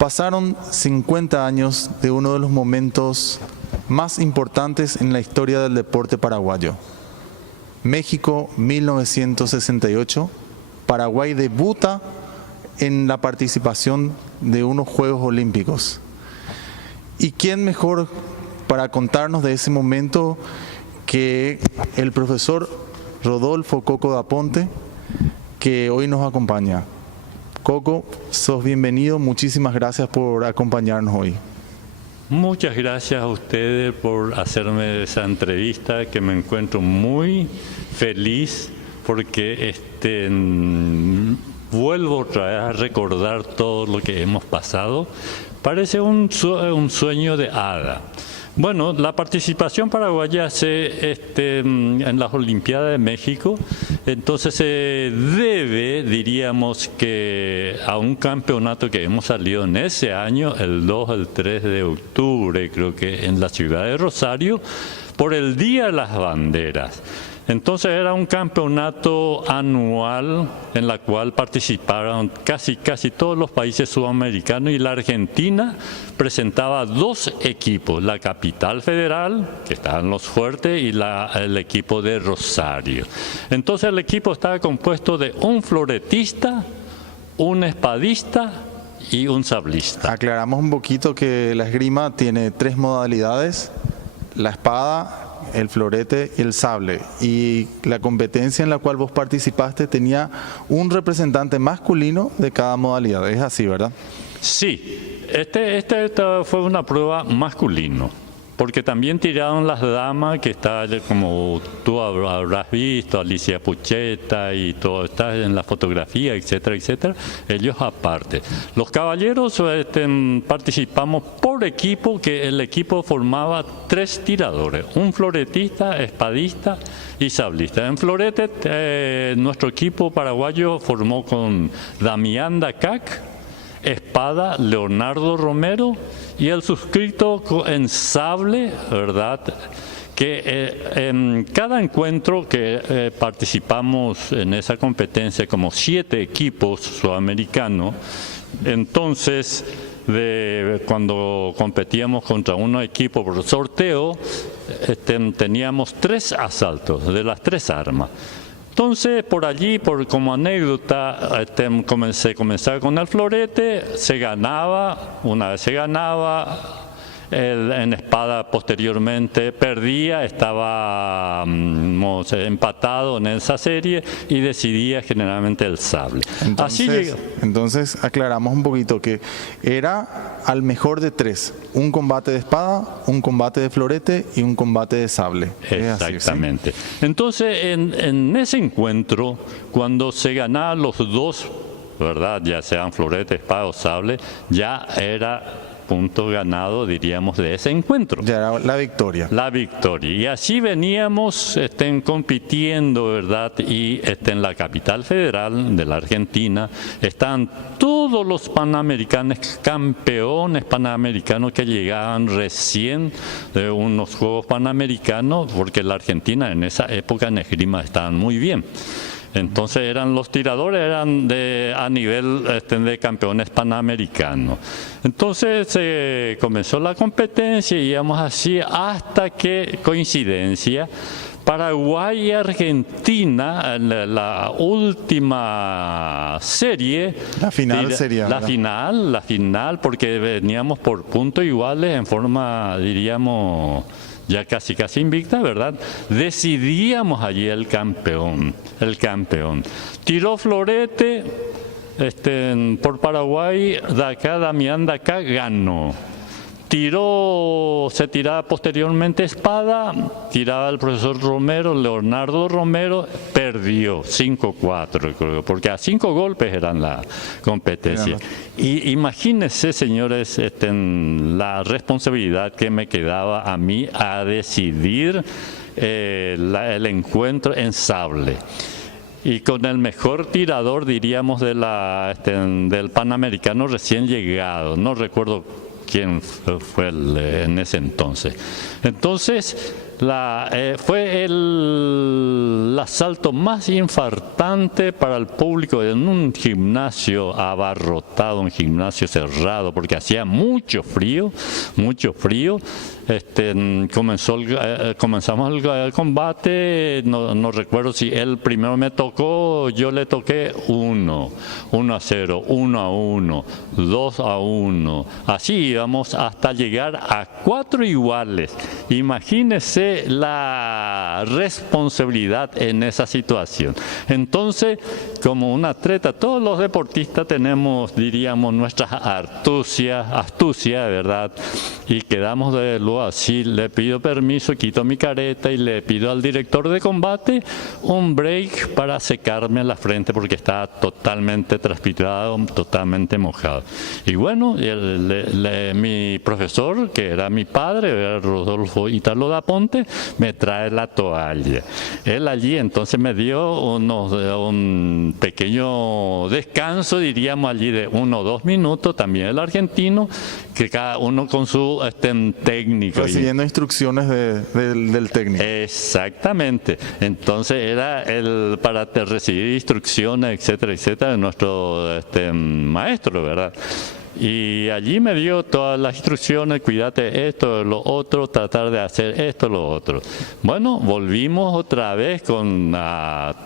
Pasaron 50 años de uno de los momentos más importantes en la historia del deporte paraguayo. México 1968, Paraguay debuta en la participación de unos Juegos Olímpicos. ¿Y quién mejor para contarnos de ese momento que el profesor Rodolfo Coco Daponte, que hoy nos acompaña? Coco, sos bienvenido, muchísimas gracias por acompañarnos hoy. Muchas gracias a ustedes por hacerme esa entrevista, que me encuentro muy feliz porque vuelvo otra vez a recordar todo lo que hemos pasado. Parece un sueño de hada. Bueno, la participación paraguaya en las Olimpiadas de México, entonces se debe, diríamos, que a un campeonato que hemos salido en ese año, el 2, el 3 de octubre, creo que en la ciudad de Rosario, por el Día de las Banderas. Entonces era un campeonato anual en la cual participaron casi todos los países sudamericanos, y la Argentina presentaba 2 equipos, la Capital Federal, que estaban los fuertes, y el equipo de Rosario. Entonces el equipo estaba compuesto de un floretista, un espadista y un sablista. Aclaramos un poquito que la esgrima tiene 3 modalidades: la espada, el florete y el sable, y la competencia en la cual vos participaste tenía un representante masculino de cada modalidad. Es así, ¿verdad? Sí, esta fue una prueba masculino, porque también tiraron las damas, que está, como tú habrás visto, Alicia Pucheta y todo, está en la fotografía, etcétera, etcétera, ellos aparte. Los caballeros participamos por equipo, que el equipo formaba 3 tiradores, un floretista, espadista y sablista. En florete, nuestro equipo paraguayo formó con Damián Dacac, espada Leonardo Romero, y el suscrito en sable, ¿verdad? Que en cada encuentro que participamos en esa competencia, como 7 equipos sudamericanos, entonces cuando competíamos contra un equipo por sorteo, teníamos 3 asaltos de las 3 armas. Entonces, por allí, como anécdota, comenzaba con el florete, se ganaba, una vez se ganaba, en espada posteriormente perdía, estaba empatado en esa serie y decidía generalmente el sable. Entonces aclaramos un poquito que era al mejor de 3, un combate de espada, un combate de florete y un combate de sable. Exactamente. Así, ¿sí? Entonces en ese encuentro, cuando se ganaban los 2, ¿verdad?, ya sean florete, espada o sable, ya era punto ganado, diríamos, de ese encuentro. Ya era la victoria. La victoria. Y así veníamos compitiendo, ¿verdad? Y en la Capital Federal de la Argentina están todos los panamericanos, campeones panamericanos que llegaban recién de unos Juegos Panamericanos, porque la Argentina en esa época en esgrima estaban muy bien. Entonces los tiradores eran a nivel de campeones panamericanos. Entonces se comenzó la competencia y íbamos así hasta que, coincidencia, Paraguay y Argentina, en la última serie. La final sería. La final, porque veníamos por puntos iguales en forma, diríamos, ya casi invicta, ¿verdad? Decidíamos allí el campeón. Tiró florete por Paraguay, Damián Dacac ganó. Se tiraba posteriormente espada, tiraba el profesor Romero, Leonardo Romero, perdió 5-4, creo, porque a 5 golpes eran la competencia. Y imagínense, señores, la responsabilidad que me quedaba a mí a decidir el encuentro en sable. Y con el mejor tirador, diríamos, del Panamericano recién llegado, no recuerdo quién fue en ese entonces. Entonces, fue el asalto más infartante para el público en un gimnasio abarrotado, un gimnasio cerrado, porque hacía mucho frío, mucho frío. Comenzamos el combate, no recuerdo si él primero me tocó, yo le toqué 1-0, 1-1, 2-1, así íbamos hasta llegar a 4 iguales. Imagínese la responsabilidad en esa situación. Entonces, como un atleta, todos los deportistas tenemos, diríamos, nuestras astucias, ¿verdad? Y quedamos de luego así, le pido permiso, quito mi careta y le pido al director de combate un break para secarme la frente porque estaba totalmente transpirado, totalmente mojado. Y bueno, mi profesor, que era mi padre, era Rodolfo Italo da Ponte, me trae la toalla. Él allí entonces me dio un pequeño descanso, diríamos allí de 1 o 2 minutos, también el argentino, que cada uno con su técnico. Recibiendo instrucciones del técnico. Exactamente. Entonces era para recibir instrucciones, etcétera, etcétera, de nuestro maestro, ¿verdad? Y allí me dio todas las instrucciones, cuídate esto, lo otro, tratar de hacer esto, lo otro. Bueno, volvimos otra vez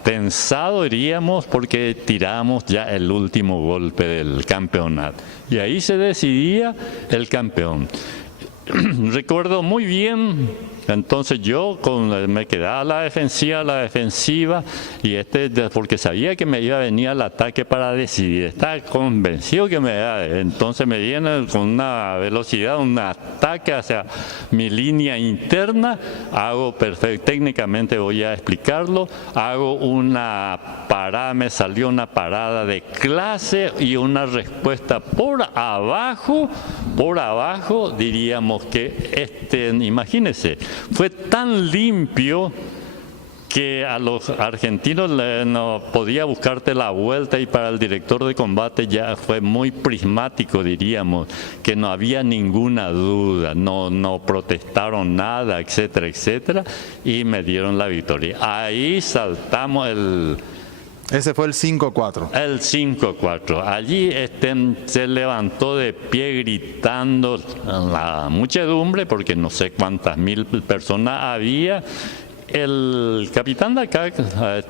tensado, diríamos, porque tiramos ya el último golpe del campeonato. Y ahí se decidía el campeón. Recuerdo muy bien, entonces yo me quedaba a la defensiva y porque sabía que me iba a venir al ataque para decidir, estaba convencido que entonces me viene con una velocidad, un ataque hacia mi línea interna, hago perfecto, técnicamente voy a explicarlo, hago una parada, me salió una parada de clase y una respuesta por abajo, diríamos que imagínense, fue tan limpio que a los argentinos no podía buscarte la vuelta y para el director de combate ya fue muy prismático, diríamos, que no había ninguna duda, no protestaron nada, etcétera, etcétera, y me dieron la victoria. Ahí saltamos Ese fue el 5-4. El 5-4. Allí se levantó de pie gritando la muchedumbre, porque no sé cuántas mil personas había. El capitán de acá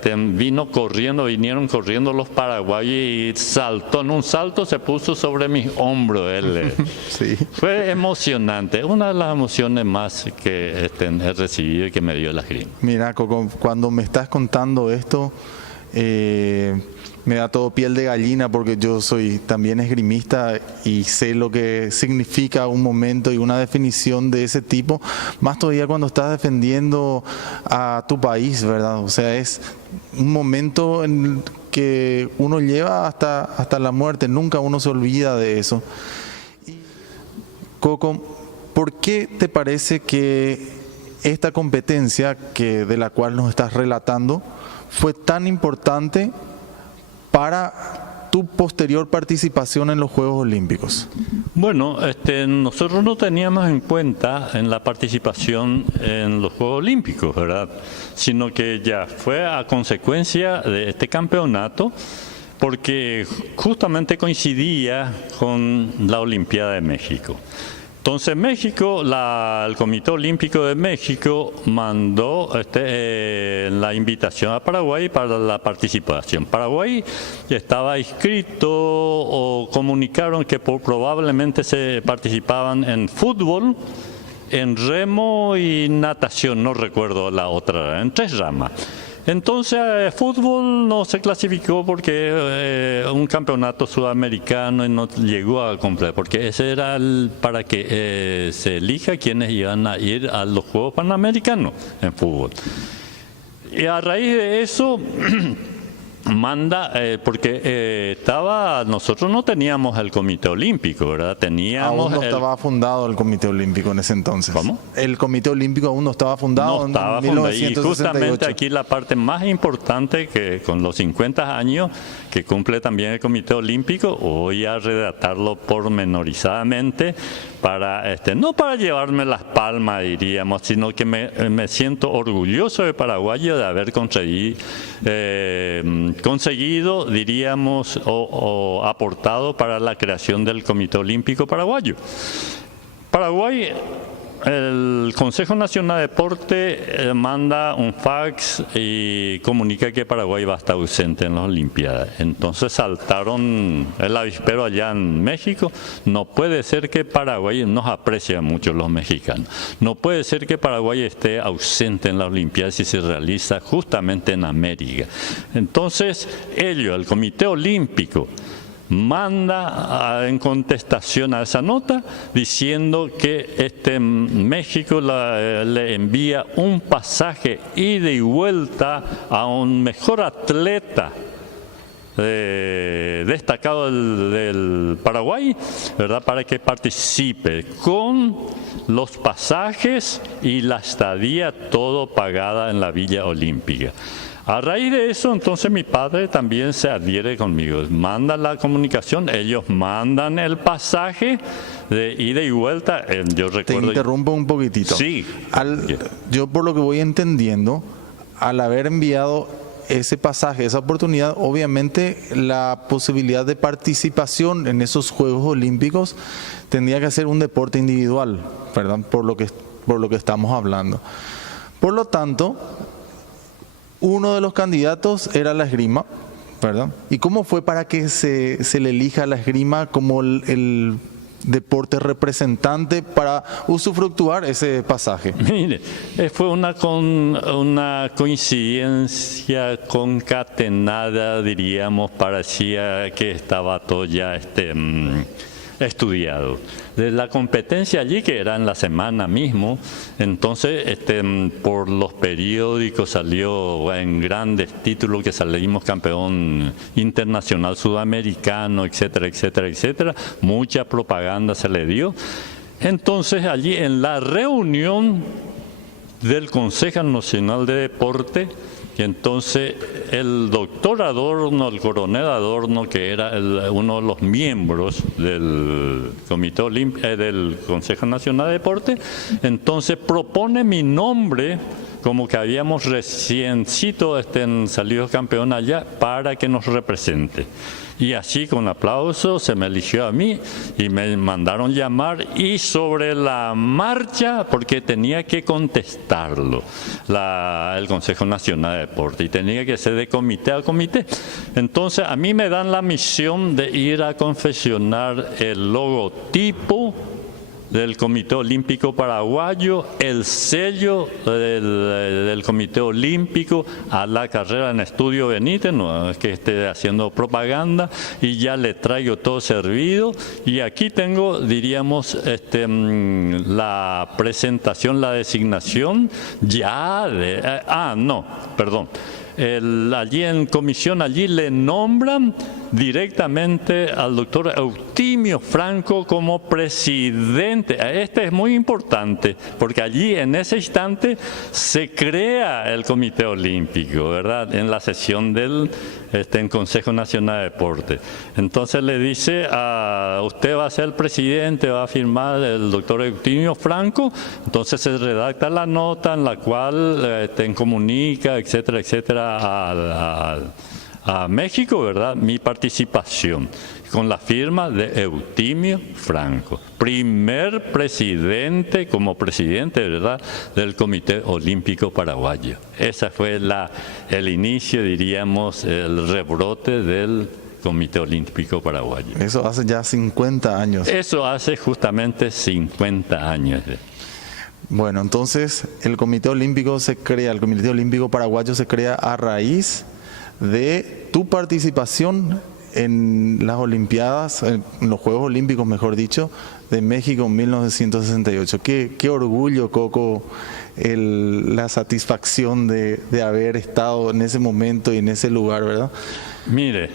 vinieron corriendo los paraguayos y en un salto se puso sobre mis hombros. Sí. Fue emocionante, una de las emociones más que he recibido y que me dio la grima. Mira, Coco, cuando me estás contando esto, me da todo piel de gallina porque yo soy también esgrimista y sé lo que significa un momento y una definición de ese tipo, más todavía cuando estás defendiendo a tu país, ¿verdad? O sea, es un momento en que uno lleva hasta la muerte, nunca uno se olvida de eso. Coco, ¿por qué te parece que esta competencia de la cual nos estás relatando fue tan importante para tu posterior participación en los Juegos Olímpicos? Bueno, nosotros no teníamos en cuenta en la participación en los Juegos Olímpicos, ¿verdad? Sino que ya fue a consecuencia de este campeonato, porque justamente coincidía con la Olimpiada de México. Entonces México, el Comité Olímpico de México mandó la invitación a Paraguay para la participación. Paraguay estaba inscrito o comunicaron que probablemente se participaban en fútbol, en remo y natación, no recuerdo la otra, en 3 ramas. Entonces, fútbol no se clasificó porque un campeonato sudamericano no llegó a completar, porque ese era para que se elija quienes iban a ir a los Juegos Panamericanos en fútbol. Y a raíz de eso, Manda, porque nosotros no teníamos el Comité Olímpico, ¿verdad? Aún no estaba fundado el Comité Olímpico en ese entonces. ¿Cómo? El Comité Olímpico aún no estaba fundado no estaba en 1968. Y justamente aquí la parte más importante, que con los 50 años que cumple también el Comité Olímpico, voy a redactarlo pormenorizadamente para, no para llevarme las palmas, diríamos, sino que me siento orgulloso de paraguayo de haber conseguido, diríamos, o aportado para la creación del Comité Olímpico Paraguayo. Paraguay, el Consejo Nacional de Deporte manda un fax y comunica que Paraguay va a estar ausente en las Olimpiadas. Entonces saltaron el avispero allá en México. No puede ser que Paraguay, nos aprecian mucho los mexicanos, no puede ser que Paraguay esté ausente en las Olimpiadas si se realiza justamente en América. Entonces ellos, el Comité Olímpico, manda en contestación a esa nota diciendo que México le envía un pasaje ida y vuelta a un mejor atleta destacado del Paraguay, ¿verdad?, para que participe con los pasajes y la estadía todo pagada en la Villa Olímpica. A raíz de eso, entonces mi padre también se adhiere conmigo, manda la comunicación, ellos mandan el pasaje de ida y vuelta. Yo recuerdo. Te interrumpo un poquitito. Sí. Yo por lo que voy entendiendo, al haber enviado ese pasaje, esa oportunidad, obviamente la posibilidad de participación en esos Juegos Olímpicos tendría que ser un deporte individual, ¿verdad? Por lo que estamos hablando. Por lo tanto, uno de los candidatos era la esgrima, ¿verdad? ¿Y cómo fue para que se le elija la esgrima como el deporte representante para usufructuar ese pasaje? Mire, fue una coincidencia concatenada, diríamos, parecía que estaba todo ya estudiado. De la competencia allí, que era en la semana mismo, entonces por los periódicos salió en grandes títulos que salimos campeón internacional sudamericano, etcétera, etcétera, etcétera. Mucha propaganda se le dio. Entonces allí en la reunión del Consejo Nacional de Deporte, y entonces el doctor Adorno, el coronel Adorno, que era uno de los miembros del Comité del Consejo Nacional de Deporte, entonces propone mi nombre, como que habíamos reciencito salido campeón allá, para que nos represente. Y así, con aplauso, se me eligió a mí y me mandaron llamar, y sobre la marcha, porque tenía que contestarlo el Consejo Nacional de Deporte, y tenía que ser de comité a comité. Entonces a mí me dan la misión de ir a confeccionar el logotipo del Comité Olímpico Paraguayo, el sello del Comité Olímpico a la carrera en Estudio Benítez, no es que esté haciendo propaganda, y ya le traigo todo servido. Y aquí tengo, diríamos, la presentación, la designación ya de... allí en comisión, allí le nombran directamente al doctor Eutimio Franco como presidente. Este es muy importante, porque allí en ese instante se crea el Comité Olímpico, ¿verdad?, en la sesión del Consejo Nacional de Deporte. Entonces le dice, usted va a ser el presidente, va a firmar el doctor Eutimio Franco. Entonces se redacta la nota en la cual comunica, etcétera, etcétera, a México, ¿verdad?, mi participación, con la firma de Eutimio Franco, primer presidente, como presidente, ¿verdad?, del Comité Olímpico Paraguayo. Ese fue el inicio, diríamos, el rebrote del Comité Olímpico Paraguayo. Eso hace ya 50 años. Eso hace justamente 50 años. Bueno, entonces el Comité Olímpico el Comité Olímpico Paraguayo se crea a raíz de tu participación en las Olimpiadas, en los Juegos Olímpicos, mejor dicho, de México en 1968. Qué orgullo, Coco, la satisfacción de haber estado en ese momento y en ese lugar, ¿verdad? Mire,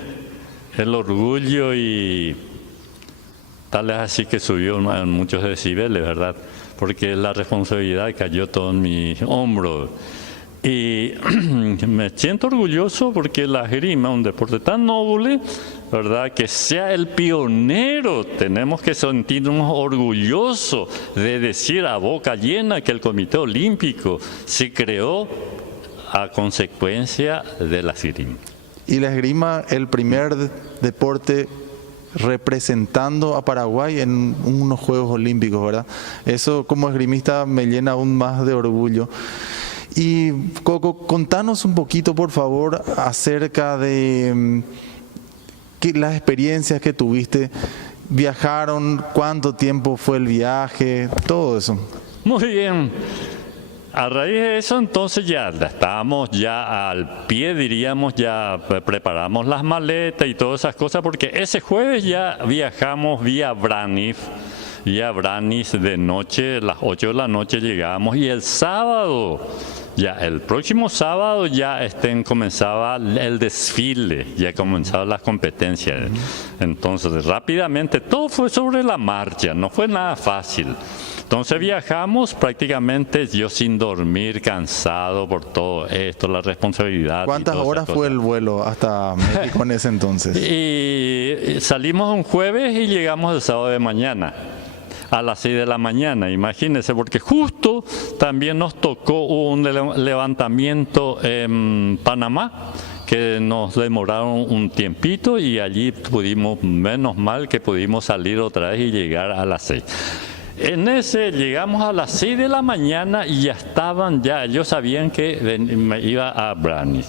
el orgullo y tal es así que subió en muchos decibeles, ¿verdad? Porque la responsabilidad cayó todo en mis hombros. Y me siento orgulloso porque la esgrima, un deporte tan noble, ¿verdad? Que sea el pionero, tenemos que sentirnos orgullosos de decir a boca llena que el Comité Olímpico se creó a consecuencia de la esgrima. Y la esgrima, el primer deporte representando a Paraguay en unos Juegos Olímpicos, ¿verdad? Eso como esgrimista me llena aún más de orgullo. Y Coco, contanos un poquito, por favor, acerca de las experiencias que tuviste. ¿Viajaron? ¿Cuánto tiempo fue el viaje? Todo eso. Muy bien. A raíz de eso, entonces ya estábamos ya al pie, diríamos, ya preparamos las maletas y todas esas cosas, porque ese jueves ya viajamos vía Braniff de noche, a las 8 de la noche llegamos, y el sábado, ya el próximo sábado ya comenzaba el desfile, ya comenzaban las competencias. Entonces rápidamente todo fue sobre la marcha, no fue nada fácil. Entonces viajamos prácticamente yo sin dormir, cansado por todo esto, la responsabilidad. ¿Cuántas horas fue el vuelo hasta México en ese entonces? Y salimos un jueves y llegamos el sábado de mañana, a las 6 de la mañana, imagínense, porque justo también nos tocó un levantamiento en Panamá, que nos demoraron un tiempito y allí pudimos, menos mal que pudimos salir otra vez y llegar a las 6. En ese llegamos a las 6 de la mañana y ya estaban, ellos sabían que me iba a Braniff.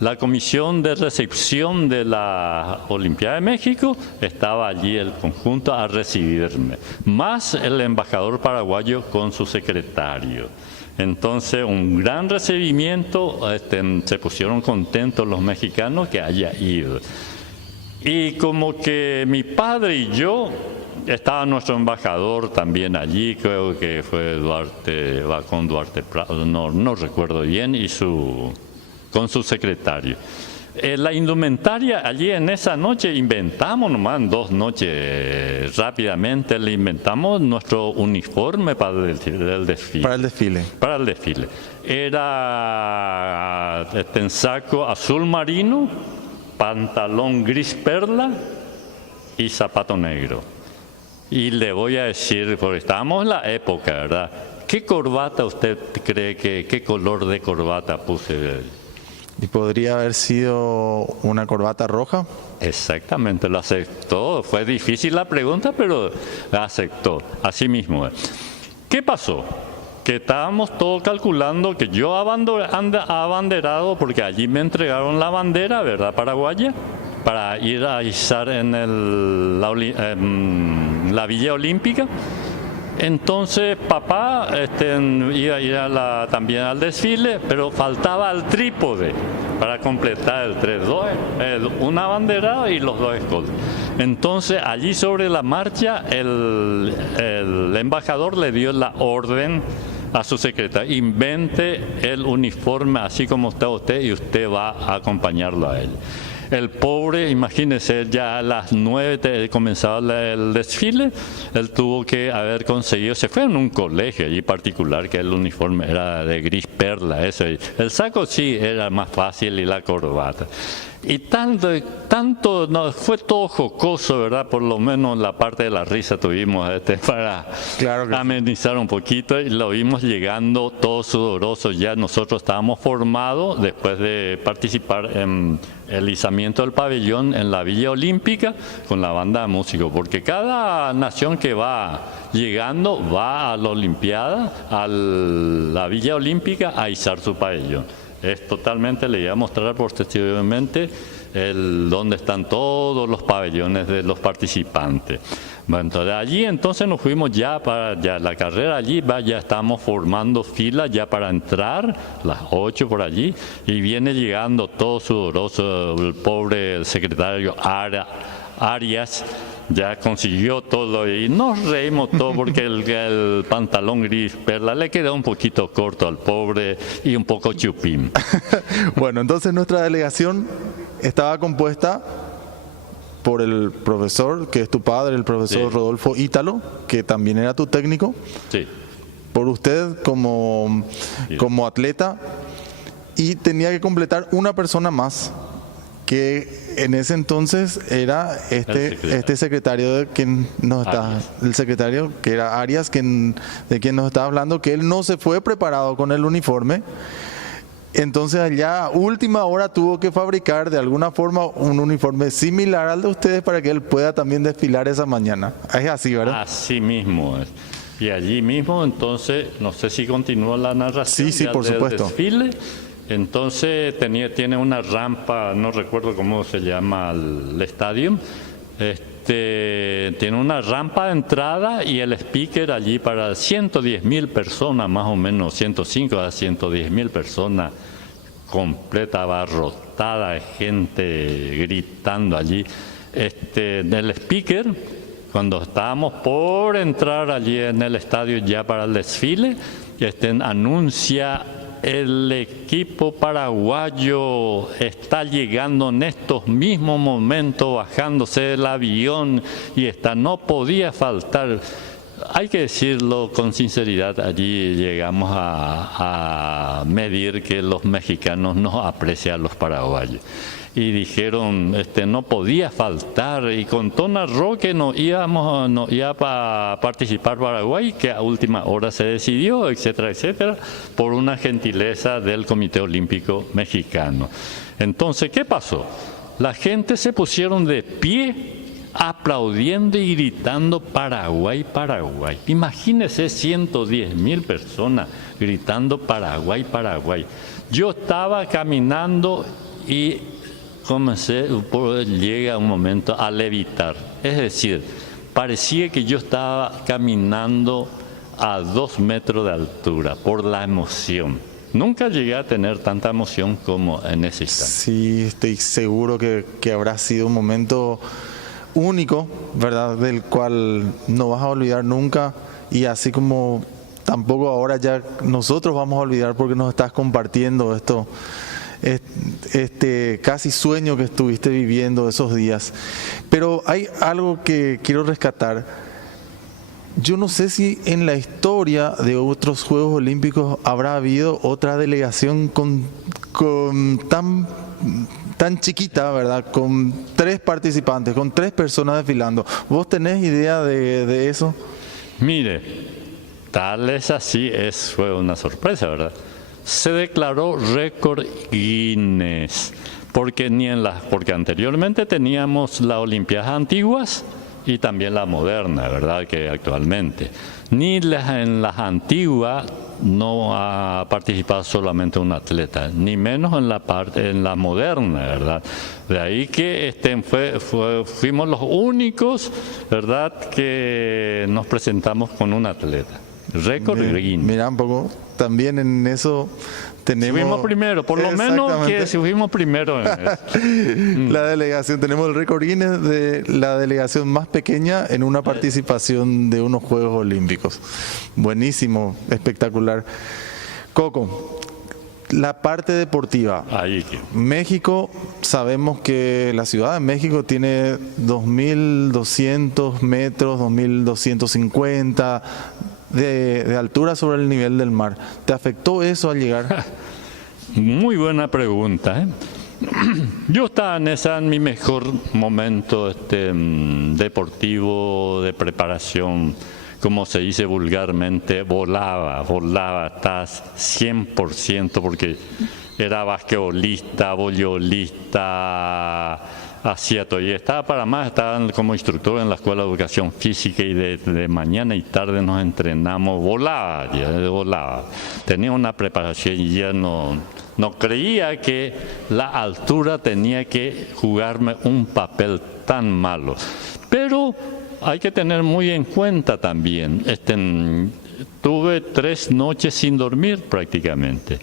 La comisión de recepción de la Olimpiada de México estaba allí, el conjunto, a recibirme, más el embajador paraguayo con su secretario. Entonces, un gran recibimiento, se pusieron contentos los mexicanos que haya ido. Y como que mi padre y yo, estaba nuestro embajador también allí, creo que fue Duarte, Bacón Duarte Prado, no recuerdo bien, y con su secretario. La indumentaria allí en esa noche inventamos nomás, en 2 noches rápidamente le inventamos nuestro uniforme para el desfile. Para el desfile. Para el desfile. Era en saco azul marino, pantalón gris perla y zapato negro. Y le voy a decir, porque estábamos en la época, ¿verdad? ¿Qué corbata usted cree qué color de corbata puse? ¿Y podría haber sido una corbata roja? Exactamente, lo aceptó. Fue difícil la pregunta, pero la aceptó. Así mismo. ¿Qué pasó? Que estábamos todos calculando que yo abanderado, porque allí me entregaron la bandera, ¿verdad? Paraguaya, para ir a izar en la Villa Olímpica. Entonces papá iba a ir también al desfile, pero faltaba el trípode para completar el 3-2, una bandera y los 2 escoltas. Entonces allí sobre la marcha el embajador le dio la orden a su secretario: invente el uniforme así como está usted y usted va a acompañarlo a él. El pobre, imagínese, ya a las 9 comenzaba el desfile, él tuvo que haber conseguido, se fue en un colegio allí particular que el uniforme era de gris perla, eso. El saco sí era más fácil y la corbata. Y tanto no, fue todo jocoso, ¿verdad? Por lo menos la parte de la risa tuvimos para amenizar un poquito, y lo vimos llegando todo sudoroso. Ya nosotros estábamos formados después de participar en el izamiento del pabellón en la Villa Olímpica con la banda de músicos, porque cada nación que va llegando va a la Olimpiada, a la Villa Olímpica, a izar su pabellón. Es totalmente, le voy a mostrar posteriormente, donde están todos los pabellones de los participantes. Bueno, entonces allí entonces nos fuimos ya para la carrera allí, ya estamos formando fila ya para entrar, las 8 por allí, y viene llegando todo sudoroso el pobre secretario Arias, ya consiguió todo y nos reímos todo porque el pantalón gris perla le quedó un poquito corto al pobre y un poco chupín. Bueno, entonces nuestra delegación estaba compuesta por el profesor, que es tu padre, el profesor Sí. Rodolfo Ítalo, que también era tu técnico, Sí, por usted como atleta, y tenía que completar una persona más, que en ese entonces era este secretario de quien nos está, Arias. el secretario que era Arias, de quien nos está hablando, que él no se fue preparado con el uniforme. Entonces allá a última hora tuvo que fabricar de alguna forma un uniforme similar al de ustedes para que él pueda también desfilar esa mañana. Es así, ¿verdad? así mismo es. Y allí mismo entonces, no sé si continúa la narración Sí, ya por del supuesto. desfile. Entonces tiene una rampa, no recuerdo cómo se llama el estadio. Tiene una rampa de entrada y el speaker allí para 110.000 personas, más o menos 105 a 110.000 personas, completa abarrotada de gente gritando allí. Del speaker, cuando estábamos por entrar allí en el estadio ya para el desfile, anuncia: el equipo paraguayo está llegando en estos mismos momentos, bajándose del avión, y no podía faltar. Hay que decirlo con sinceridad, allí llegamos a medir que los mexicanos no aprecian a los paraguayos. Y dijeron, no podía faltar, y contó narró que no iba a participar Paraguay, que a última hora se decidió, etcétera, etcétera, por una gentileza del Comité Olímpico Mexicano. Entonces, ¿qué pasó? La gente se pusieron de pie, aplaudiendo y gritando Paraguay, Paraguay. Imagínense 110.000 personas gritando Paraguay, Paraguay. Yo estaba caminando y llega un momento a levitar. Es decir, parecía que yo estaba caminando a 2 metros de altura por la emoción. Nunca llegué a tener tanta emoción como en ese instante. Sí, estoy seguro que habrá sido un momento único, ¿verdad? Del cual no vas a olvidar nunca, y así como tampoco ahora ya nosotros vamos a olvidar, porque nos estás compartiendo esto, casi sueño que estuviste viviendo esos días. Pero hay algo que quiero rescatar. Yo no sé si en la historia de otros Juegos Olímpicos habrá habido otra delegación con tan chiquita, ¿verdad? Con 3 participantes, con 3 personas desfilando. ¿Vos tenés idea de eso? Mire, tal es así, fue una sorpresa, ¿verdad? Se declaró récord Guinness, porque anteriormente teníamos las Olimpiadas antiguas y también la moderna, ¿verdad? Que actualmente. En las antiguas no ha participado solamente un atleta, ni menos en la moderna, ¿verdad? De ahí que fuimos los únicos, ¿verdad?, que nos presentamos con un atleta. Récord Guinness. Mira, un poco, también en eso tenemos... Fuimos primero, por lo menos que fuimos primero en eso. La delegación, tenemos el récord Guinness de la delegación más pequeña en una participación de unos Juegos Olímpicos. Buenísimo, espectacular. Coco, la parte deportiva. Ahí. México, sabemos que la Ciudad de México tiene 2.200 metros, 2.250 de altura sobre el nivel del mar. ¿Te afectó eso al llegar? Muy buena pregunta, ¿eh? Yo estaba en mi mejor momento deportivo, de preparación, como se dice vulgarmente, volaba, estás 100%, porque era basquetbolista, voleibólista, hacía todo. Y estaba para más, estaba como instructor en la Escuela de Educación Física y de mañana y tarde nos entrenamos, volaba. Tenía una preparación y ya no creía que la altura tenía que jugarme un papel tan malo. Pero hay que tener muy en cuenta también, tuve 3 noches sin dormir prácticamente.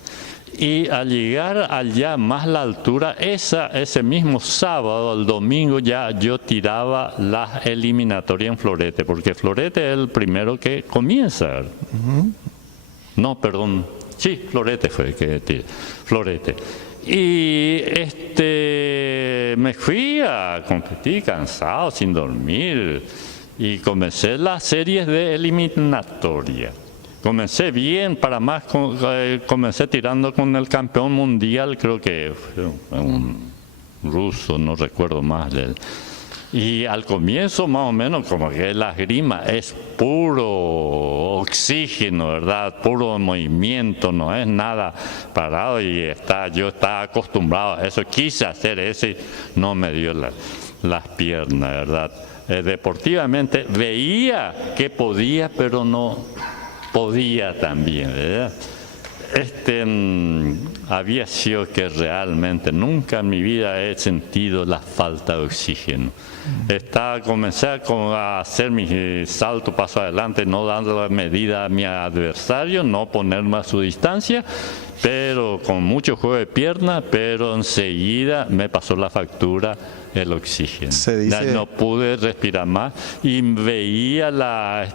Y al llegar allá más la altura, ese mismo sábado, el domingo, ya yo tiraba la eliminatoria en florete, porque florete es el primero que comienza. No, perdón. Sí, florete fue que tiré. Florete. Y me fui a competir cansado, sin dormir, y comencé las series de eliminatoria. Comencé bien, para más, comencé tirando con el campeón mundial, creo que fue un ruso, no recuerdo más de él. Y al comienzo más o menos como que la esgrima es puro oxígeno, ¿verdad? Puro movimiento, no es nada parado y yo estaba acostumbrado a eso, quise hacer eso y no me dio las piernas, ¿verdad? Deportivamente veía que podía, pero no podía también, ¿verdad? Había sido que realmente nunca en mi vida he sentido la falta de oxígeno. Comencé a hacer mi salto, paso adelante, no dando la medida a mi adversario, no ponerme a su distancia, pero con mucho juego de pierna, pero enseguida me pasó la factura el oxígeno. Ya no pude respirar más y veía la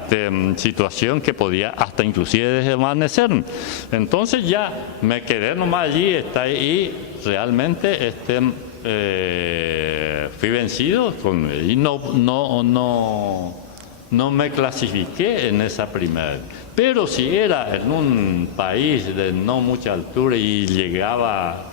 situación que podía hasta inclusive desvanecerme. Entonces ya me quedé nomás allí y realmente fui vencido y no me clasifiqué en esa primera. Pero si era en un país de no mucha altura y llegaba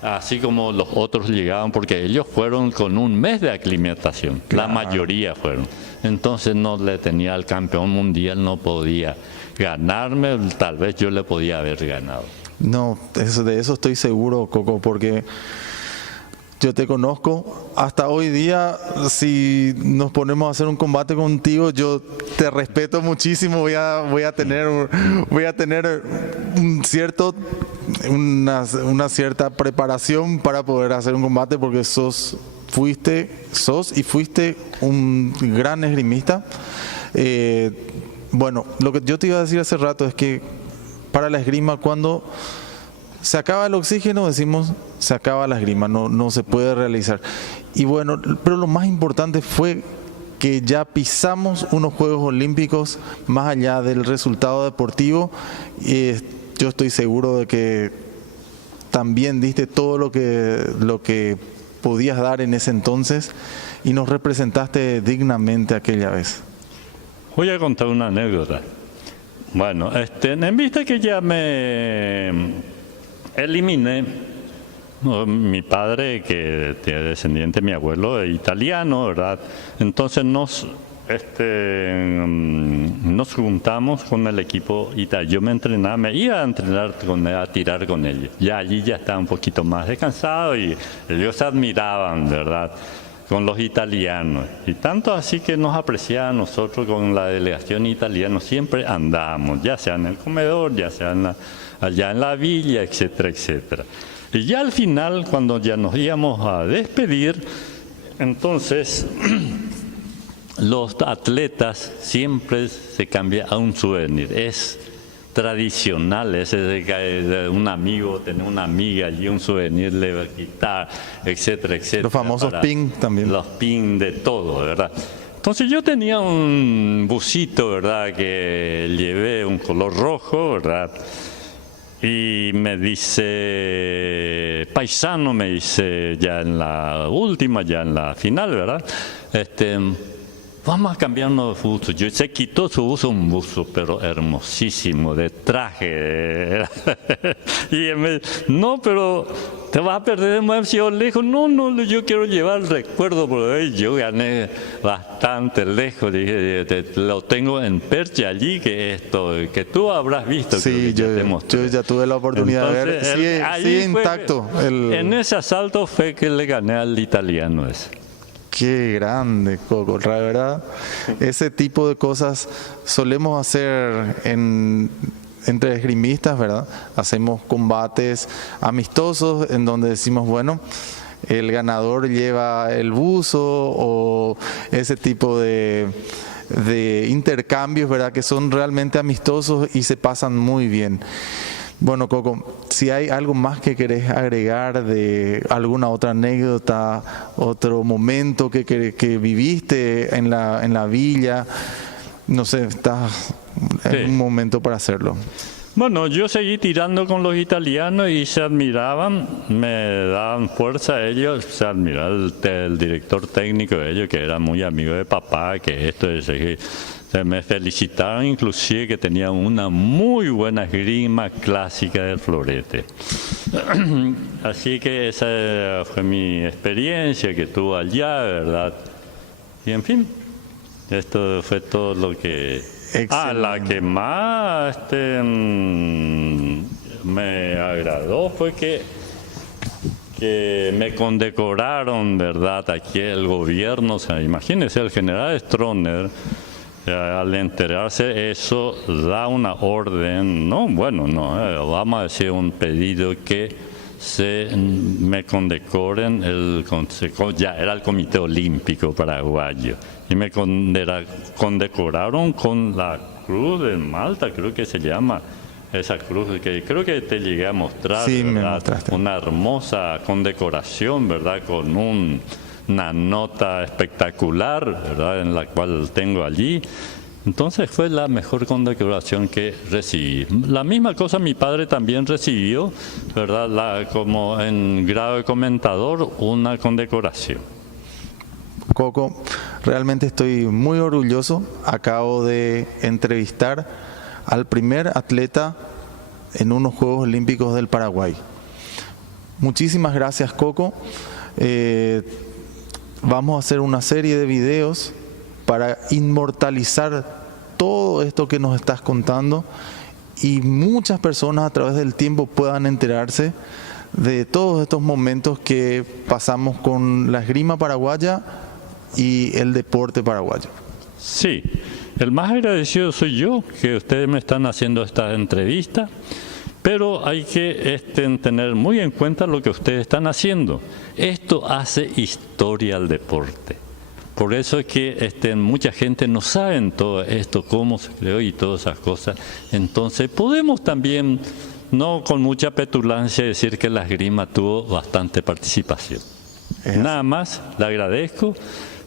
así como los otros llegaban, porque ellos fueron con un mes de aclimatación, claro. La mayoría fueron. Entonces no le tenía al campeón mundial, no podía ganarme, tal vez yo le podía haber ganado. No, de eso estoy seguro, Coco, porque yo te conozco. Hasta hoy día, si nos ponemos a hacer un combate contigo, yo te respeto muchísimo. Voy a tener una cierta preparación para poder hacer un combate, porque fuiste un gran esgrimista. Bueno, lo que yo te iba a decir hace rato es que para la esgrima, cuando se acaba el oxígeno, decimos, se acaba la esgrima, no se puede realizar. Y bueno, pero lo más importante fue que ya pisamos unos Juegos Olímpicos, más allá del resultado deportivo. Yo estoy seguro de que también diste todo lo que podías dar en ese entonces y nos representaste dignamente aquella vez. Voy a contar una anécdota. Bueno, en vista que ya me eliminé, mi padre, que tiene descendiente, mi abuelo, es italiano, ¿verdad? Entonces nos juntamos con el equipo italiano. Yo me iba a entrenar a tirar con ellos. Ya allí ya estaba un poquito más descansado y ellos se admiraban, ¿verdad?, con los italianos. Y tanto así que nos apreciaban nosotros con la delegación italiana, siempre andábamos, ya sea en el comedor, ya sea allá en la villa, etcétera, etcétera. Y ya al final, cuando ya nos íbamos a despedir, entonces los atletas siempre se cambia a un souvenir. Es tradicional ese de un amigo, tener una amiga allí, un souvenir, le va a quitar, etcétera, etcétera. Los famosos pin también. Los pin de todo, ¿verdad? Entonces yo tenía un busito, ¿verdad?, que llevé un color rojo, ¿verdad? Y me dice, paisano, me dice ya en la última, ya en la final, ¿verdad? vamos a cambiarnos de buzo. Se quitó su buzo, un buzo, pero hermosísimo, de traje. Y él me no, pero te vas a perder demasiado lejos. No, no, yo quiero llevar el recuerdo, porque yo gané bastante lejos. Dije, lo tengo en percha allí, que esto, que tú habrás visto. Sí, yo ya tuve la oportunidad de ver. Sigue intacto. En ese asalto fue que le gané al italiano ese. Qué grande, Coco, la verdad. Ese tipo de cosas solemos hacer entre esgrimistas, ¿verdad? Hacemos combates amistosos en donde decimos, bueno, el ganador lleva el buzo, o ese tipo de intercambios, ¿verdad? Que son realmente amistosos y se pasan muy bien. Bueno, Coco, si hay algo más que querés agregar de alguna otra anécdota, otro momento que viviste en la villa, no sé, estás en un momento para hacerlo. Bueno, yo seguí tirando con los italianos y se admiraban, me daban fuerza ellos, se admiraba el director técnico de ellos, que era muy amigo de papá, que esto es... Me felicitaron inclusive que tenía una muy buena esgrima clásica del florete. Así que esa fue mi experiencia que tuve allá, ¿verdad? Y en fin, esto fue todo lo que... la que más me agradó fue que me condecoraron, ¿verdad? Aquí el gobierno, o sea, imagínense, el general Stroessner, al enterarse eso, da una orden, vamos a decir un pedido que me condecoren ya era el Comité Olímpico Paraguayo, y me condecoraron con la Cruz de Malta, creo que se llama, esa cruz que creo que te llegué a mostrar, sí, ¿verdad? Me mostraste. Una hermosa condecoración, ¿verdad? Con una nota espectacular, ¿verdad? En la cual tengo allí. Entonces fue la mejor condecoración que recibí. La misma cosa mi padre también recibió, ¿verdad? Como en grado de comentador, una condecoración. Coco, realmente estoy muy orgulloso. Acabo de entrevistar al primer atleta en unos Juegos Olímpicos del Paraguay. Muchísimas gracias, Coco. Vamos a hacer una serie de videos para inmortalizar todo esto que nos estás contando, y muchas personas a través del tiempo puedan enterarse de todos estos momentos que pasamos con la esgrima paraguaya y el deporte paraguayo. Sí, el más agradecido soy yo, que ustedes me están haciendo esta entrevista. Pero hay que tener muy en cuenta lo que ustedes están haciendo. Esto hace historia al deporte. Por eso es que mucha gente no sabe todo esto, cómo se creó y todas esas cosas. Entonces podemos también, no con mucha petulancia, decir que la esgrima tuvo bastante participación. Nada más, le agradezco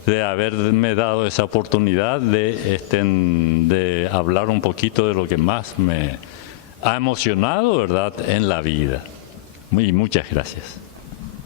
de haberme dado esa oportunidad de hablar un poquito de lo que más me ha emocionado, ¿verdad?, en la vida. Y muchas gracias.